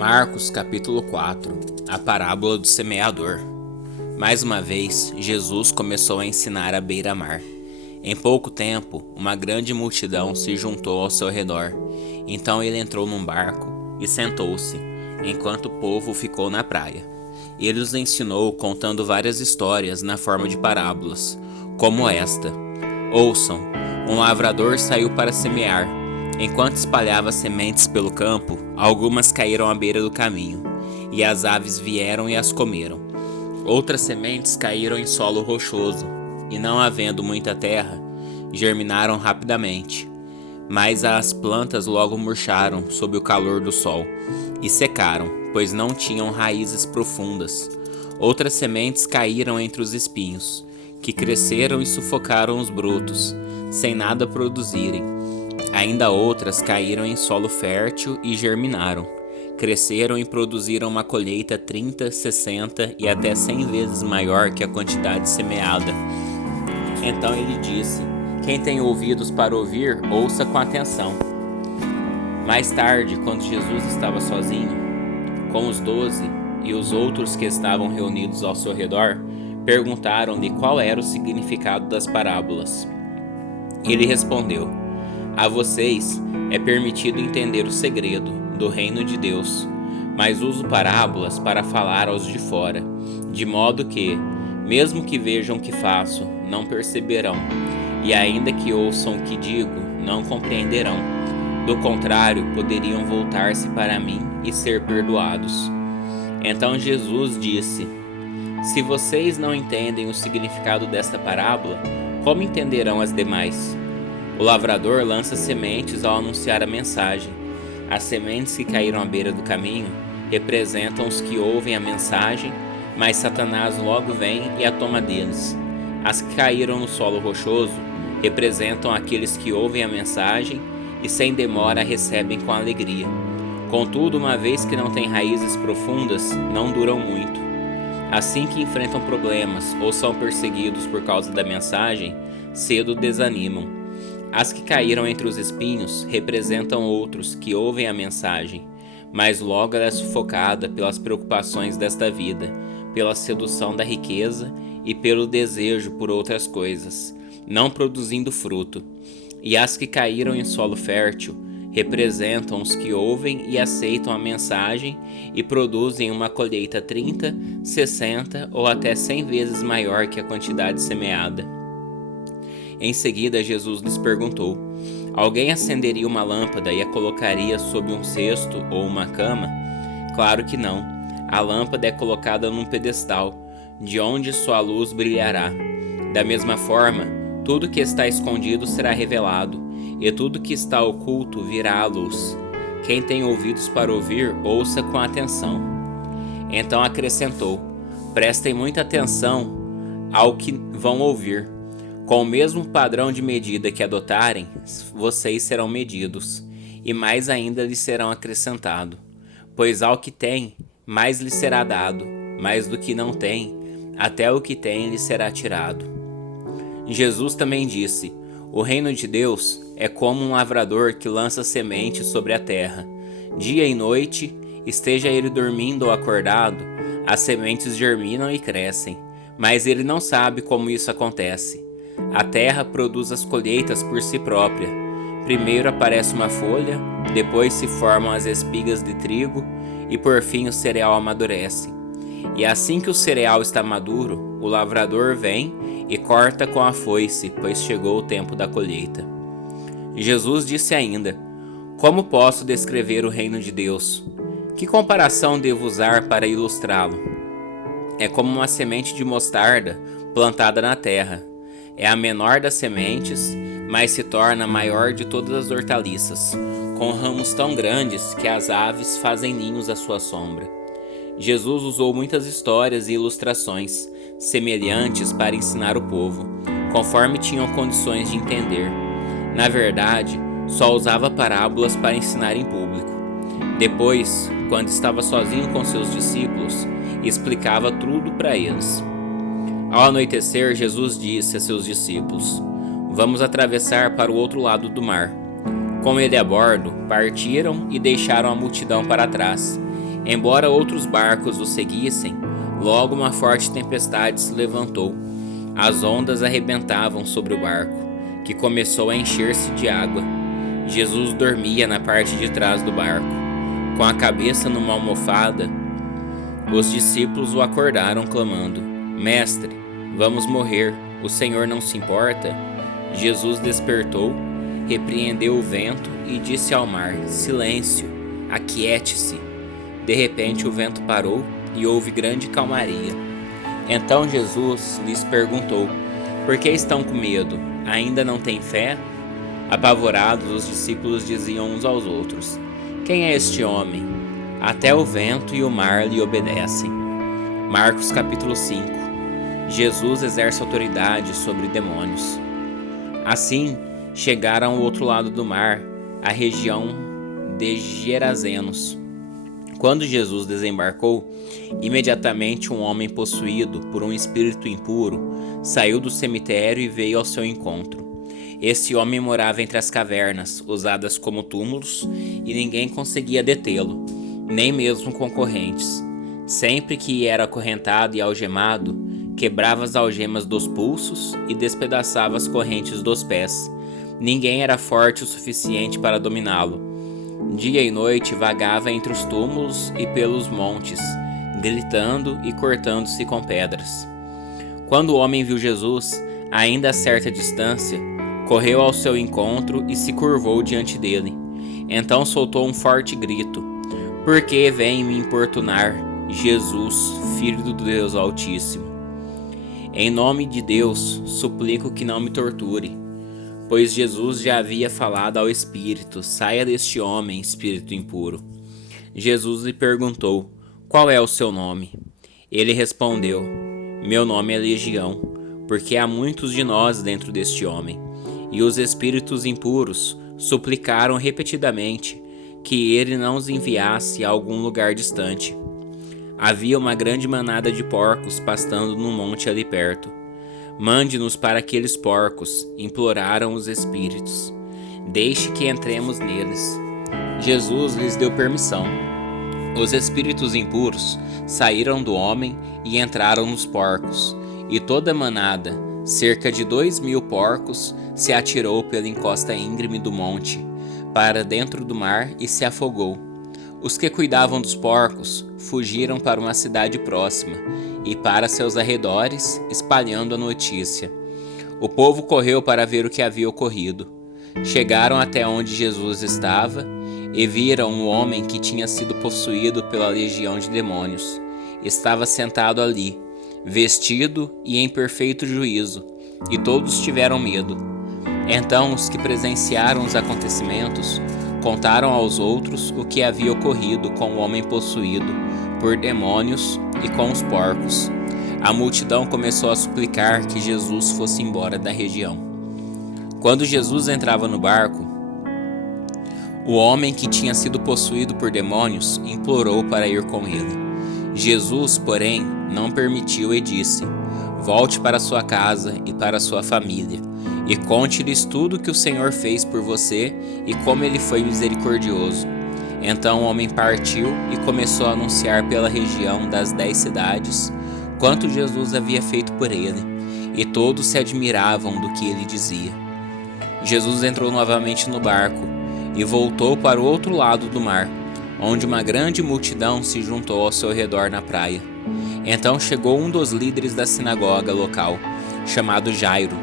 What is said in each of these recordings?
Marcos capítulo 4. A parábola do semeador. Mais uma vez, Jesus começou a ensinar à beira-mar. Em pouco tempo, uma grande multidão se juntou ao seu redor. Então ele entrou num barco e sentou-se, enquanto o povo ficou na praia. Ele os ensinou contando várias histórias na forma de parábolas, como esta. Ouçam, um lavrador saiu para semear. Enquanto espalhava sementes pelo campo, algumas caíram à beira do caminho, e as aves vieram e as comeram. Outras sementes caíram em solo rochoso, e não havendo muita terra, germinaram rapidamente. Mas as plantas logo murcharam sob o calor do sol, e secaram, pois não tinham raízes profundas. Outras sementes caíram entre os espinhos, que cresceram e sufocaram os brotos, sem nada produzirem. Ainda outras caíram em solo fértil e germinaram. Cresceram e produziram uma colheita 30, 60 e até 100 vezes maior que a quantidade semeada. Então ele disse: quem tem ouvidos para ouvir, ouça com atenção. Mais tarde, quando Jesus estava sozinho, com os 12 e os outros que estavam reunidos ao seu redor, perguntaram-lhe qual era o significado das parábolas. Ele respondeu: a vocês é permitido entender o segredo do reino de Deus, mas uso parábolas para falar aos de fora, de modo que, mesmo que vejam o que faço, não perceberão, e ainda que ouçam o que digo, não compreenderão. Do contrário, poderiam voltar-se para mim e ser perdoados. Então Jesus disse: se vocês não entendem o significado desta parábola, como entenderão as demais? O lavrador lança sementes ao anunciar a mensagem. As sementes que caíram à beira do caminho representam os que ouvem a mensagem, mas Satanás logo vem e a toma deles. As que caíram no solo rochoso representam aqueles que ouvem a mensagem e sem demora a recebem com alegria. Contudo, uma vez que não têm raízes profundas, não duram muito. Assim que enfrentam problemas ou são perseguidos por causa da mensagem, cedo desanimam. As que caíram entre os espinhos representam outros que ouvem a mensagem, mas logo ela é sufocada pelas preocupações desta vida, pela sedução da riqueza e pelo desejo por outras coisas, não produzindo fruto. E as que caíram em solo fértil representam os que ouvem e aceitam a mensagem e produzem uma colheita 30, 60 ou até 100 vezes maior que a quantidade semeada. Em seguida, Jesus lhes perguntou: alguém acenderia uma lâmpada e a colocaria sob um cesto ou uma cama? Claro que não. A lâmpada é colocada num pedestal, de onde sua luz brilhará. Da mesma forma, tudo que está escondido será revelado, e tudo que está oculto virá à luz. Quem tem ouvidos para ouvir, ouça com atenção. Então acrescentou: prestem muita atenção ao que vão ouvir. Com o mesmo padrão de medida que adotarem, vocês serão medidos, e mais ainda lhes serão acrescentado. Pois ao que tem, mais lhe será dado, mas do que não tem, até o que tem lhe será tirado. Jesus também disse: o reino de Deus é como um lavrador que lança semente sobre a terra. Dia e noite, esteja ele dormindo ou acordado, as sementes germinam e crescem, mas ele não sabe como isso acontece. A terra produz as colheitas por si própria. Primeiro aparece uma folha, depois se formam as espigas de trigo e por fim o cereal amadurece. E assim que o cereal está maduro, o lavrador vem e corta com a foice, pois chegou o tempo da colheita. Jesus disse ainda: como posso descrever o reino de Deus? Que comparação devo usar para ilustrá-lo? É como uma semente de mostarda plantada na terra. É a menor das sementes, mas se torna a maior de todas as hortaliças, com ramos tão grandes que as aves fazem ninhos à sua sombra. Jesus usou muitas histórias e ilustrações semelhantes para ensinar o povo, conforme tinham condições de entender. Na verdade, só usava parábolas para ensinar em público. Depois, quando estava sozinho com seus discípulos, explicava tudo para eles. Ao anoitecer, Jesus disse a seus discípulos: vamos atravessar para o outro lado do mar. Com ele a bordo, partiram e deixaram a multidão para trás, Embora outros barcos o seguissem, logo uma forte tempestade se levantou. As ondas arrebentavam sobre o barco, que começou a encher-se de água. Jesus dormia na parte de trás do barco, com a cabeça numa almofada. Os discípulos o acordaram, clamando: Mestre, vamos morrer, o Senhor não se importa? Jesus despertou, repreendeu o vento e disse ao mar: Silêncio, aquiete-se. De repente o vento parou e houve grande calmaria. Então Jesus lhes perguntou: Por que estão com medo? Ainda não têm fé? Apavorados, os discípulos diziam uns aos outros: Quem é este homem? Até o vento e o mar lhe obedecem. Marcos capítulo 5. Jesus exerce autoridade sobre demônios. Assim, chegaram ao outro lado do mar, a região de Gerazenos. Quando Jesus desembarcou, imediatamente um homem possuído por um espírito impuro saiu do cemitério e veio ao seu encontro. Esse homem morava entre as cavernas, usadas como túmulos, e ninguém conseguia detê-lo, nem mesmo concorrentes. Sempre que era acorrentado e algemado, quebrava as algemas dos pulsos e despedaçava as correntes dos pés. Ninguém era forte o suficiente para dominá-lo. Dia e noite vagava entre os túmulos e pelos montes, gritando e cortando-se com pedras. Quando o homem viu Jesus, ainda a certa distância, correu ao seu encontro e se curvou diante dele. Então soltou um forte grito: Por que vem me importunar, Jesus, Filho do Deus Altíssimo? Em nome de Deus, suplico que não me torture. Pois Jesus já havia falado ao espírito: Saia deste homem, espírito impuro. Jesus lhe perguntou: Qual é o seu nome? Ele respondeu: Meu nome é Legião, porque há muitos de nós dentro deste homem. E os espíritos impuros suplicaram repetidamente que ele não os enviasse a algum lugar distante. Havia uma grande manada de porcos pastando num monte ali perto. Mande-nos para aqueles porcos, imploraram os espíritos. Deixe que entremos neles. Jesus lhes deu permissão. Os espíritos impuros saíram do homem e entraram nos porcos, e toda a manada, cerca de 2.000 porcos, se atirou pela encosta íngreme do monte, para dentro do mar e se afogou. Os que cuidavam dos porcos fugiram para uma cidade próxima e para seus arredores, espalhando a notícia. O povo correu para ver o que havia ocorrido. Chegaram até onde Jesus estava e viram um homem que tinha sido possuído pela legião de demônios. Estava sentado ali, vestido e em perfeito juízo, e todos tiveram medo. Então os que presenciaram os acontecimentos contaram aos outros o que havia ocorrido com o homem possuído por demônios e com os porcos. A multidão começou a suplicar que Jesus fosse embora da região. Quando Jesus entrava no barco, o homem que tinha sido possuído por demônios implorou para ir com ele. Jesus, porém, não permitiu e disse: Volte para sua casa e para sua família, e conte-lhes tudo o que o Senhor fez por você e como ele foi misericordioso. Então o homem partiu e começou a anunciar pela região das 10 cidades quanto Jesus havia feito por ele, e todos se admiravam do que ele dizia. Jesus entrou novamente no barco e voltou para o outro lado do mar, onde uma grande multidão se juntou ao seu redor na praia. Então chegou um dos líderes da sinagoga local, chamado Jairo.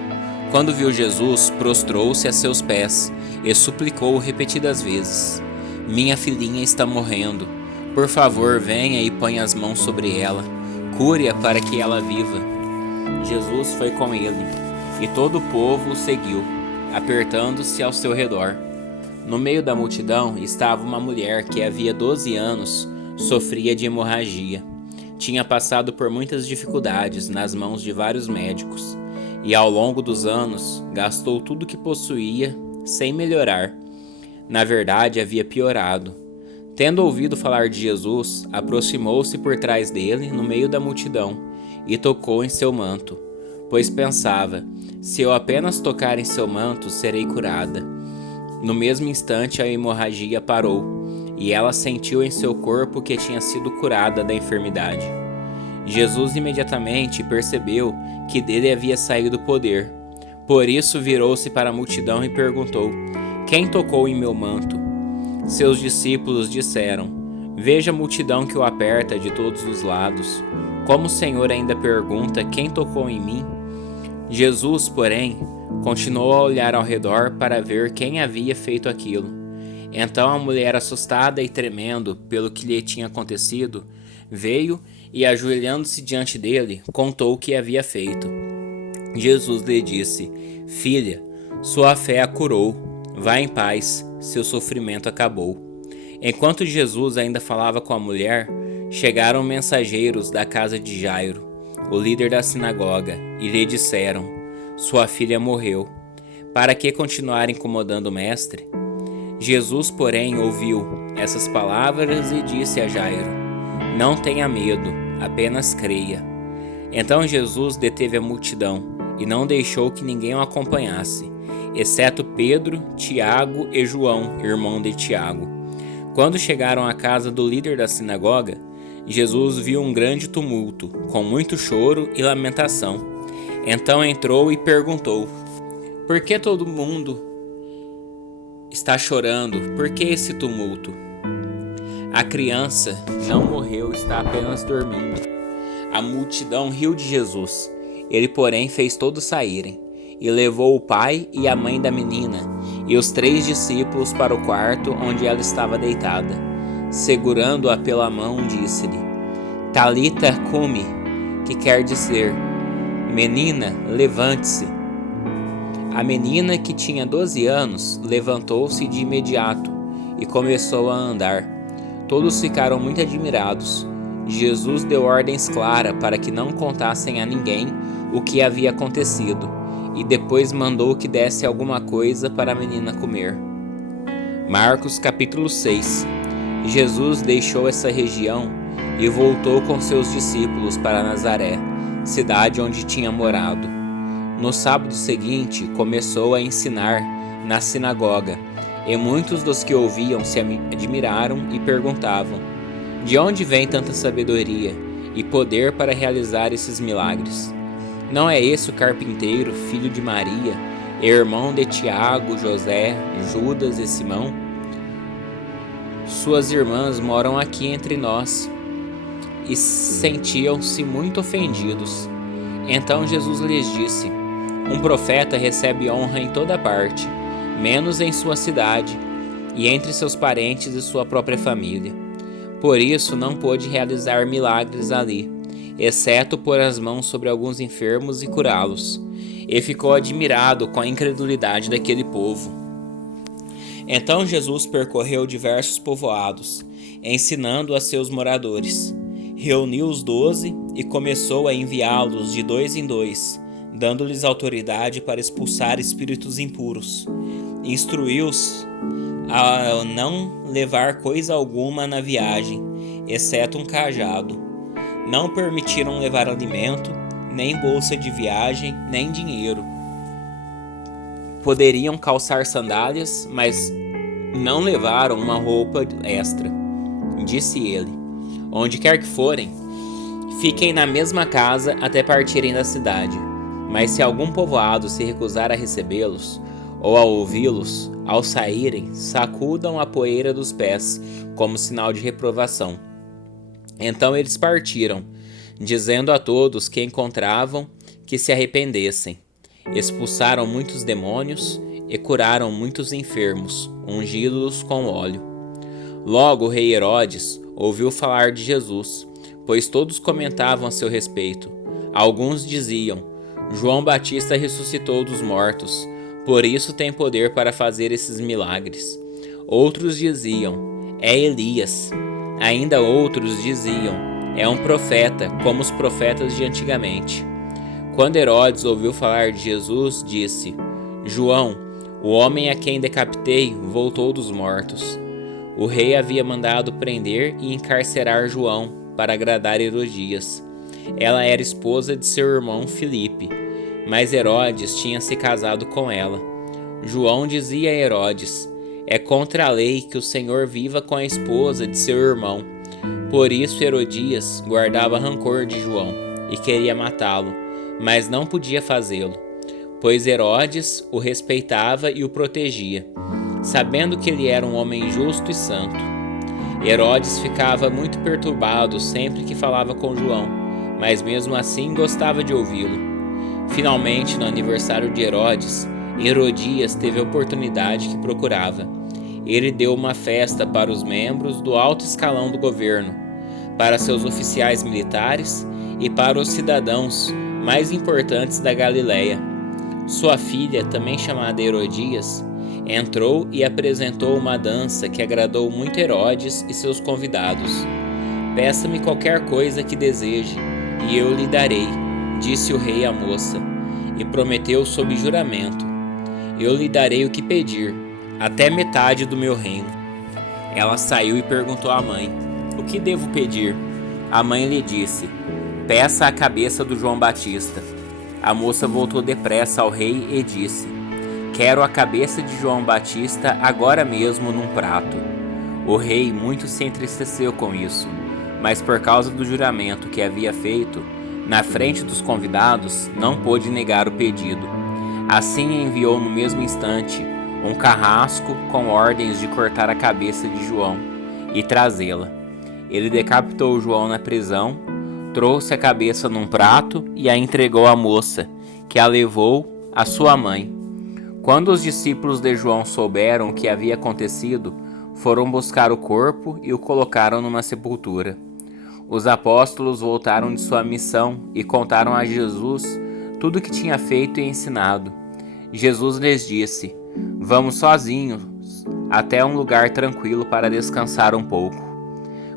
Quando viu Jesus, prostrou-se a seus pés e suplicou repetidas vezes: Minha filhinha está morrendo. Por favor, venha e ponha as mãos sobre ela. Cure-a para que ela viva. Jesus foi com ele, e todo o povo o seguiu, apertando-se ao seu redor. No meio da multidão estava uma mulher que havia 12 anos sofria de hemorragia. Tinha passado por muitas dificuldades nas mãos de vários médicos, e ao longo dos anos gastou tudo o que possuía sem melhorar. Na verdade, havia piorado. Tendo ouvido falar de Jesus, aproximou-se por trás dele no meio da multidão e tocou em seu manto, pois pensava: se eu apenas tocar em seu manto, serei curada. No mesmo instante a hemorragia parou, e ela sentiu em seu corpo que tinha sido curada da enfermidade. Jesus imediatamente percebeu que dele havia saído o poder. Por isso virou-se para a multidão e perguntou: Quem tocou em meu manto? Seus discípulos disseram: Veja a multidão que o aperta de todos os lados. Como o Senhor ainda pergunta: Quem tocou em mim? Jesus, porém, continuou a olhar ao redor para ver quem havia feito aquilo. Então a mulher, assustada e tremendo pelo que lhe tinha acontecido, veio e, ajoelhando-se diante dele, contou o que havia feito. Jesus lhe disse: Filha, sua fé a curou. Vá em paz, seu sofrimento acabou. Enquanto Jesus ainda falava com a mulher, chegaram mensageiros da casa de Jairo, o líder da sinagoga, e lhe disseram: Sua filha morreu. Para que continuar incomodando o mestre? Jesus, porém, ouviu essas palavras e disse a Jairo: Não tenha medo, apenas creia. Então Jesus deteve a multidão e não deixou que ninguém o acompanhasse, exceto Pedro, Tiago e João, irmão de Tiago. Quando chegaram à casa do líder da sinagoga, Jesus viu um grande tumulto, com muito choro e lamentação. Então entrou e perguntou: Por que todo mundo está chorando? Por que esse tumulto? A criança não morreu, está apenas dormindo. A multidão riu de Jesus. Ele, porém, fez todos saírem, e levou o pai e a mãe da menina e os 3 discípulos para o quarto onde ela estava deitada. Segurando-a pela mão, disse-lhe: Talita cumi, que quer dizer: Menina, levante-se. A menina, que tinha 12 anos, levantou-se de imediato e começou a andar. Todos ficaram muito admirados. Jesus deu ordens claras para que não contassem a ninguém o que havia acontecido, e depois mandou que desse alguma coisa para a menina comer. Marcos capítulo 6. Jesus deixou essa região e voltou com seus discípulos para Nazaré, cidade onde tinha morado. No sábado seguinte, começou a ensinar na sinagoga, e muitos dos que ouviam se admiraram e perguntavam: De onde vem tanta sabedoria e poder para realizar esses milagres? Não é esse o carpinteiro, filho de Maria, irmão de Tiago, José, Judas e Simão? Suas irmãs moram aqui entre nós. E sentiam-se muito ofendidos. Então Jesus lhes disse: Um profeta recebe honra em toda parte, menos em sua cidade e entre seus parentes e sua própria família. Por isso não pôde realizar milagres ali, exceto pôr as mãos sobre alguns enfermos e curá-los. E ficou admirado com a incredulidade daquele povo. Então Jesus percorreu diversos povoados, ensinando a seus moradores. Reuniu os 12 e começou a enviá-los de 2 em 2, dando-lhes autoridade para expulsar espíritos impuros. Instruiu-os a não levar coisa alguma na viagem, exceto um cajado. Não permitiram levar alimento, nem bolsa de viagem, nem dinheiro. Poderiam calçar sandálias, mas não levaram uma roupa extra. Disse ele: Onde quer que forem, fiquem na mesma casa até partirem da cidade. Mas se algum povoado se recusar a recebê-los, ou a ouvi-los, ao saírem, sacudam a poeira dos pés, como sinal de reprovação. Então eles partiram, dizendo a todos que encontravam que se arrependessem. Expulsaram muitos demônios e curaram muitos enfermos, ungindo-os com óleo. Logo o rei Herodes ouviu falar de Jesus, pois todos comentavam a seu respeito. Alguns diziam: João Batista ressuscitou dos mortos, por isso tem poder para fazer esses milagres. Outros diziam: É Elias. Ainda outros diziam: É um profeta, como os profetas de antigamente. Quando Herodes ouviu falar de Jesus, disse: João, o homem a quem decapitei, voltou dos mortos. O rei havia mandado prender e encarcerar João para agradar Herodias. Ela era esposa de seu irmão Filipe, mas Herodes tinha se casado com ela. João dizia a Herodes: É contra a lei que o Senhor viva com a esposa de seu irmão. Por isso Herodias guardava rancor de João e queria matá-lo, mas não podia fazê-lo, pois Herodes o respeitava e o protegia, sabendo que ele era um homem justo e santo. Herodes ficava muito perturbado sempre que falava com João, mas mesmo assim gostava de ouvi-lo. Finalmente, no aniversário de Herodes, Herodias teve a oportunidade que procurava. Ele deu uma festa para os membros do alto escalão do governo, para seus oficiais militares e para os cidadãos mais importantes da Galileia. Sua filha, também chamada Herodias, entrou e apresentou uma dança que agradou muito Herodes e seus convidados. Peça-me qualquer coisa que deseje, e eu lhe darei, disse o rei à moça, e prometeu sob juramento: eu lhe darei o que pedir, até metade do meu reino. Ela saiu e perguntou à mãe: o que devo pedir? A mãe lhe disse: peça a cabeça do João Batista. A moça voltou depressa ao rei e disse: quero a cabeça de João Batista agora mesmo num prato. O rei muito se entristeceu com isso, mas por causa do juramento que havia feito, na frente dos convidados, não pôde negar o pedido. Assim enviou no mesmo instante um carrasco com ordens de cortar a cabeça de João e trazê-la. Ele decapitou João na prisão, trouxe a cabeça num prato e a entregou à moça, que a levou à sua mãe. Quando os discípulos de João souberam o que havia acontecido, foram buscar o corpo e o colocaram numa sepultura. Os apóstolos voltaram de sua missão e contaram a Jesus tudo o que tinha feito e ensinado. Jesus lhes disse: vamos sozinhos até um lugar tranquilo para descansar um pouco,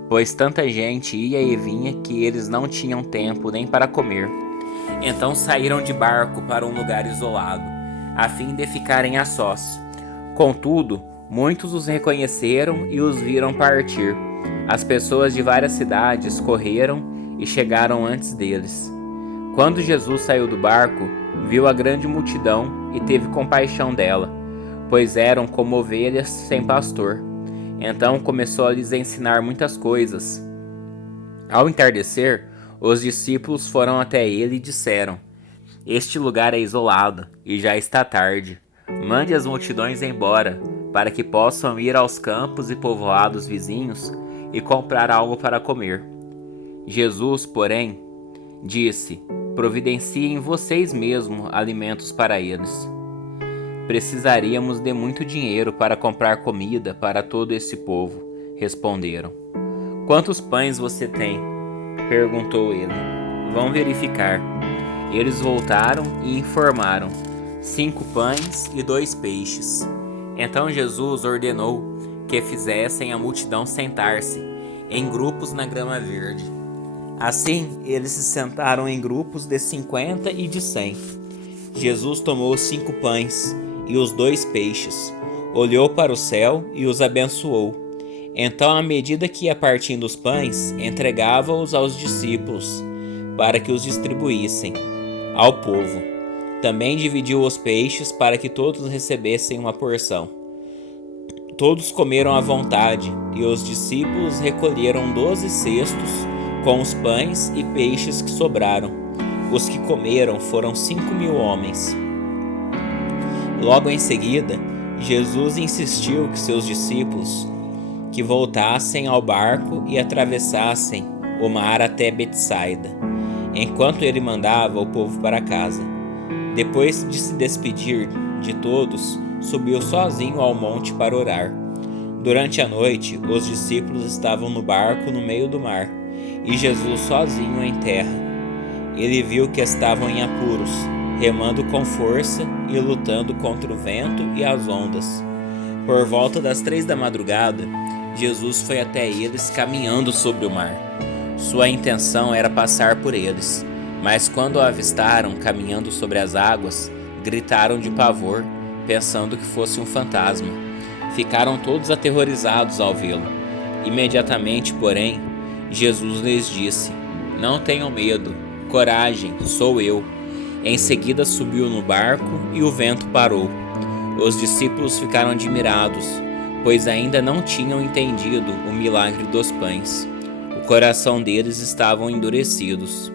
pois tanta gente ia e vinha que eles não tinham tempo nem para comer. Então saíram de barco para um lugar isolado, a fim de ficarem a sós. Contudo, muitos os reconheceram e os viram partir. As pessoas de várias cidades correram e chegaram antes deles. Quando Jesus saiu do barco, viu a grande multidão e teve compaixão dela, pois eram como ovelhas sem pastor. Então começou a lhes ensinar muitas coisas. Ao entardecer, os discípulos foram até ele e disseram: este lugar é isolado e já está tarde. Mande as multidões embora, para que possam ir aos campos e povoados vizinhos e comprar algo para comer. Jesus, porém, disse: providenciem vocês mesmos alimentos para eles. Precisaríamos de muito dinheiro para comprar comida para todo esse povo, responderam. Quantos pães você tem? Perguntou ele. Vão verificar. Eles voltaram e informaram: 5 pães e 2 peixes. Então Jesus ordenou que fizessem a multidão sentar-se em grupos na grama verde. Assim, eles se sentaram em grupos de 50 e de 100. Jesus tomou os 5 pães e os 2 peixes, olhou para o céu e os abençoou. Então, à medida que ia partindo os pães, entregava-os aos discípulos, para que os distribuíssem ao povo. Também dividiu os peixes para que todos recebessem uma porção. Todos comeram à vontade, e os discípulos recolheram 12 cestos com os pães e peixes que sobraram. Os que comeram foram 5.000 homens. Logo em seguida, Jesus insistiu que seus discípulos que voltassem ao barco e atravessassem o mar até Betsaida, enquanto ele mandava o povo para casa. Depois de se despedir de todos, subiu sozinho ao monte para orar. Durante a noite, os discípulos estavam no barco no meio do mar, e Jesus sozinho em terra. Ele viu que estavam em apuros, remando com força e lutando contra o vento e as ondas. Por volta das 3 da madrugada, Jesus foi até eles caminhando sobre o mar. Sua intenção era passar por eles, mas quando o avistaram caminhando sobre as águas, gritaram de pavor, pensando que fosse um fantasma. Ficaram todos aterrorizados ao vê-lo. Imediatamente, porém, Jesus lhes disse: não tenham medo, coragem, sou eu. Em seguida subiu no barco e o vento parou. Os discípulos ficaram admirados, pois ainda não tinham entendido o milagre dos pães. O coração deles estava endurecidos.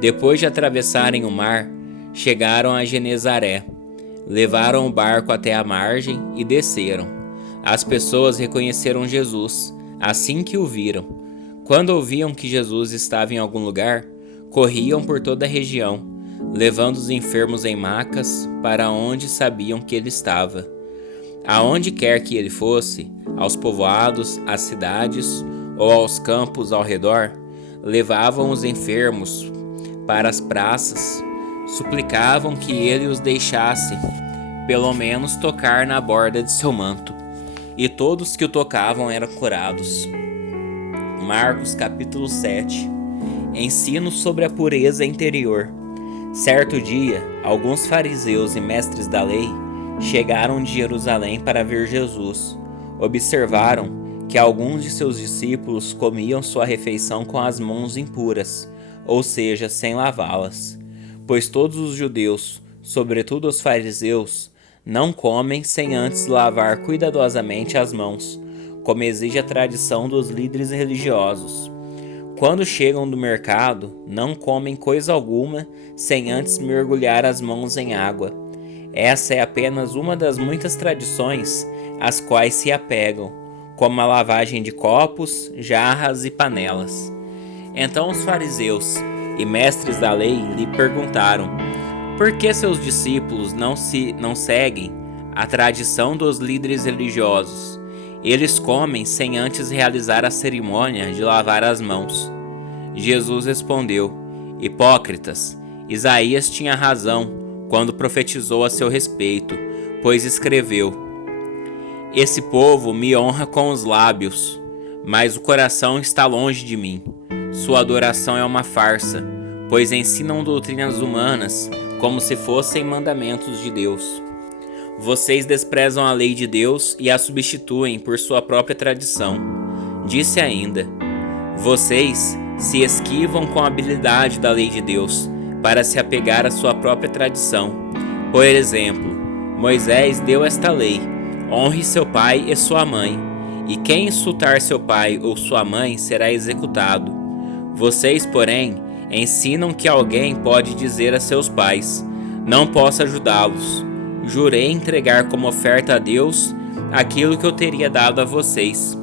Depois de atravessarem o mar, chegaram a Genezaré. Levaram o barco até a margem e desceram. As pessoas reconheceram Jesus assim que o viram. Quando ouviam que Jesus estava em algum lugar, corriam por toda a região, levando os enfermos em macas para onde sabiam que ele estava. Aonde quer que ele fosse, aos povoados, às cidades ou aos campos ao redor, levavam os enfermos para as praças, suplicavam que ele os deixasse, pelo menos tocar na borda de seu manto, e todos que o tocavam eram curados. Marcos capítulo 7. Ensino sobre a pureza interior. Certo dia, alguns fariseus e mestres da lei chegaram de Jerusalém para ver Jesus. Observaram que alguns de seus discípulos comiam sua refeição com as mãos impuras, ou seja, sem lavá-las, pois todos os judeus, sobretudo os fariseus, não comem sem antes lavar cuidadosamente as mãos, como exige a tradição dos líderes religiosos. Quando chegam do mercado, não comem coisa alguma sem antes mergulhar as mãos em água. Essa é apenas uma das muitas tradições às quais se apegam, como a lavagem de copos, jarras e panelas. Então os fariseus e mestres da lei lhe perguntaram: por que seus discípulos não seguem a tradição dos líderes religiosos? Eles comem sem antes realizar a cerimônia de lavar as mãos. Jesus respondeu: hipócritas, Isaías tinha razão quando profetizou a seu respeito, pois escreveu: esse povo me honra com os lábios, mas o coração está longe de mim. Sua adoração é uma farsa, pois ensinam doutrinas humanas como se fossem mandamentos de Deus. Vocês desprezam a lei de Deus e a substituem por sua própria tradição. Disse ainda: vocês se esquivam com a habilidade da lei de Deus para se apegar à sua própria tradição. Por exemplo, Moisés deu esta lei: honre seu pai e sua mãe, e quem insultar seu pai ou sua mãe será executado. Vocês, porém, ensinam que alguém pode dizer a seus pais: não posso ajudá-los. Jurei entregar como oferta a Deus aquilo que eu teria dado a vocês.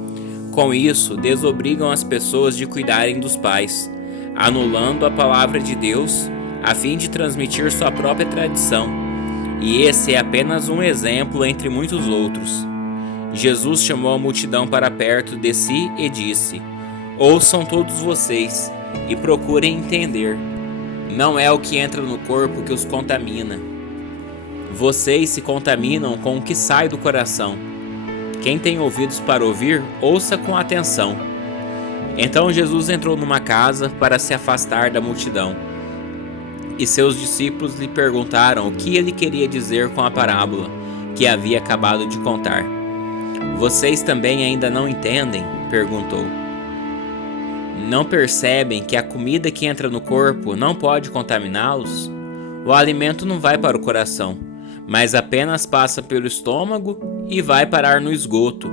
Com isso, desobrigam as pessoas de cuidarem dos pais, anulando a palavra de Deus a fim de transmitir sua própria tradição. E esse é apenas um exemplo entre muitos outros. Jesus chamou a multidão para perto de si e disse: ouçam todos vocês e procurem entender. Não é o que entra no corpo que os contamina. Vocês se contaminam com o que sai do coração. Quem tem ouvidos para ouvir, ouça com atenção. Então Jesus entrou numa casa para se afastar da multidão. E seus discípulos lhe perguntaram o que ele queria dizer com a parábola que havia acabado de contar. Vocês também ainda não entendem? Perguntou. Não percebem que a comida que entra no corpo não pode contaminá-los? O alimento não vai para o coração, mas apenas passa pelo estômago e vai parar no esgoto.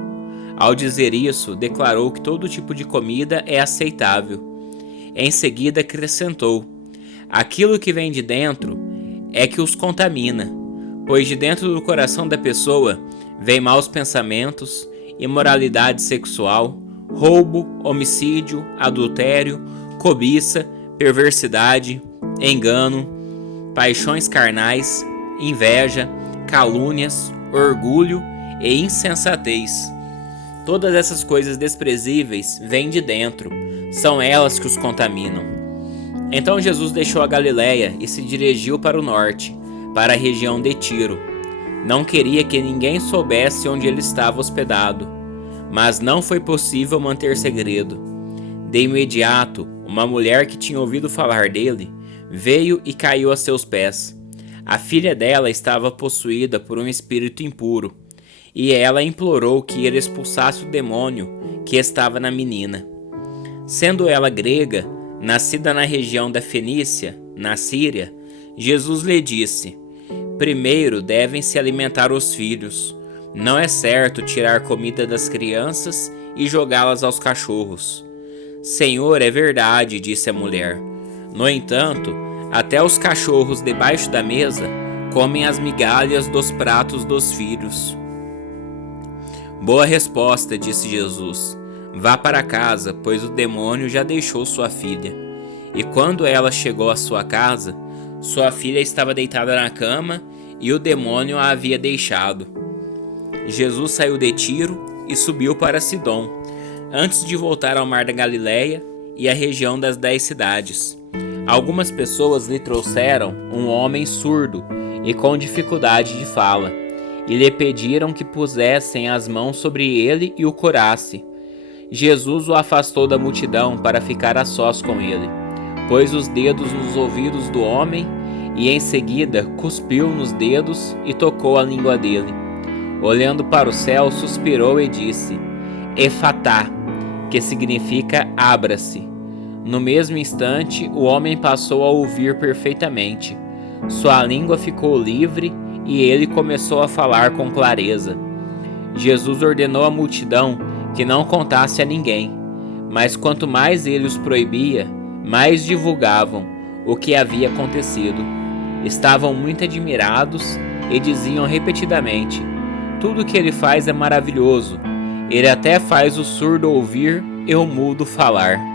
Ao dizer isso, declarou que todo tipo de comida é aceitável. Em seguida acrescentou: aquilo que vem de dentro é que os contamina, pois de dentro do coração da pessoa vem maus pensamentos, imoralidade sexual, roubo, homicídio, adultério, cobiça, perversidade, engano, paixões carnais, inveja, calúnias, orgulho e insensatez. Todas essas coisas desprezíveis vêm de dentro, são elas que os contaminam. Então Jesus deixou a Galiléia e se dirigiu para o norte, para a região de Tiro. Não queria que ninguém soubesse onde ele estava hospedado, mas não foi possível manter segredo. De imediato, uma mulher que tinha ouvido falar dele veio e caiu a seus pés. A filha dela estava possuída por um espírito impuro, e ela implorou que ele expulsasse o demônio que estava na menina. Sendo ela grega, nascida na região da Fenícia, na Síria, Jesus lhe disse: primeiro devem se alimentar os filhos, Não é certo tirar comida das crianças e jogá-las aos cachorros. Senhor, é verdade, disse a mulher. No entanto, até os cachorros debaixo da mesa comem as migalhas dos pratos dos filhos. Boa resposta, disse Jesus. Vá para casa, pois o demônio já deixou sua filha. E quando ela chegou à sua casa, sua filha estava deitada na cama e o demônio a havia deixado. Jesus saiu de Tiro e subiu para Sidom, antes de voltar ao mar da Galileia e à região das 10 cidades. Algumas pessoas lhe trouxeram um homem surdo e com dificuldade de fala, e lhe pediram que pusessem as mãos sobre ele e o curasse. Jesus o afastou da multidão para ficar a sós com ele. Pôs os dedos nos ouvidos do homem e em seguida cuspiu nos dedos e tocou a língua dele. Olhando para o céu, suspirou e disse: Efatá, que significa abra-se. No mesmo instante, o homem passou a ouvir perfeitamente. Sua língua ficou livre e ele começou a falar com clareza. Jesus ordenou à multidão que não contasse a ninguém, mas quanto mais ele os proibia, mais divulgavam o que havia acontecido. Estavam muito admirados e diziam repetidamente: tudo o que ele faz é maravilhoso. Ele até faz o surdo ouvir e o mudo falar.